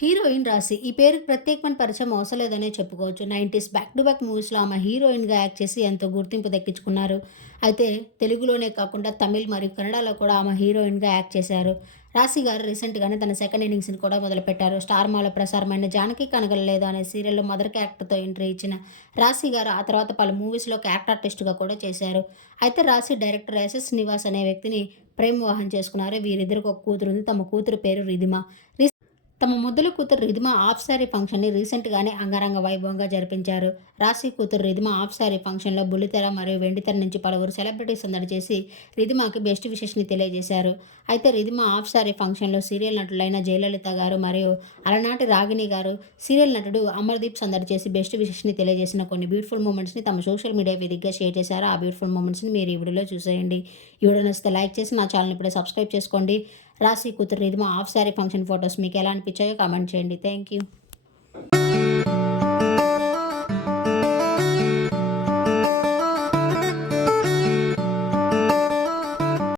Heroine రాశి. ఈ పేరు ప్రత్యేకమైన పరిచయం అవసరం లేదనే చెప్పుకోవచ్చు. నైంటీస్ బ్యాక్ టు బ్యాక్ మూవీస్లో ఆమె హీరోయిన్గా యాక్ట్ చేసి ఎంతో గుర్తింపు దక్కించుకున్నారు అయితే తెలుగులోనే కాకుండా తమిళ్ మరియు కన్నడలో కూడా ఆమె హీరోయిన్గా యాక్ట్ చేశారు. రాశి గారు రీసెంట్గానే తన సెకండ్ ఇన్నింగ్స్ని కూడా మొదలుపెట్టారు. స్టార్ మాలో ప్రసారమైన జానకి కనగలలేదు అనే సీరియల్లో మదర్ క్యారెక్టర్తో ఎంట్రీ ఇచ్చిన రాశి గారు ఆ తర్వాత పలు మూవీస్లో క్యారెక్టర్ ఆర్టిస్ట్గా కూడా చేశారు. అయితే రాశి డైరెక్టర్ ఎస్ఎస్ నివాస్ అనే వ్యక్తిని ప్రేమ వివాహం చేసుకున్నారు. వీరిద్దరికి ఒక కూతురు ఉంది. తమ కూతురు పేరు రిధిమ. తమ ముద్దుల కూతురు రిధిమ ఆఫ్ శారీ ఫంక్షన్ని రీసెంట్గానే అంగరంగ వైభవంగా జరిపించారు. రాశి కూతురు రిధిమ ఆఫ్ శారీ ఫంక్షన్లో బుల్లితెర మరియు వెండితెర నుంచి పలువురు సెలబ్రిటీస్ సందడి చేసి రిధిమాకి బెస్ట్ విషెస్ని తెలియజేశారు. అయితే రిధిమ ఆఫ్ శారీ ఫంక్షన్లో సీరియల్ నటులైన జయలలిత గారు మరియు అలనాటి రాగిణి గారు సీరియల్ నటుడు అమర్దీప్ సందడి చేసి బెస్ట్ విషెస్ని తెలియజేసిన కొన్ని బ్యూటిఫుల్ మూమెంట్స్ని తమ సోషల్ మీడియా వేదికగా షేర్ చేశారు. ఆ బ్యూటిఫుల్ మూమెంట్స్ని మీరు ఈ వీడియోలో చూసేయండి. ఈ వీడియో నచ్చితే లైక్ చేసి నా ఛానల్ ఇప్పుడే సబ్స్క్రైబ్ చేసుకోండి. రాశి కూతురు Ridhima half sari function photos మీకు ఎలా అనిపించాయో కామెంట్ చేయండి. Thank you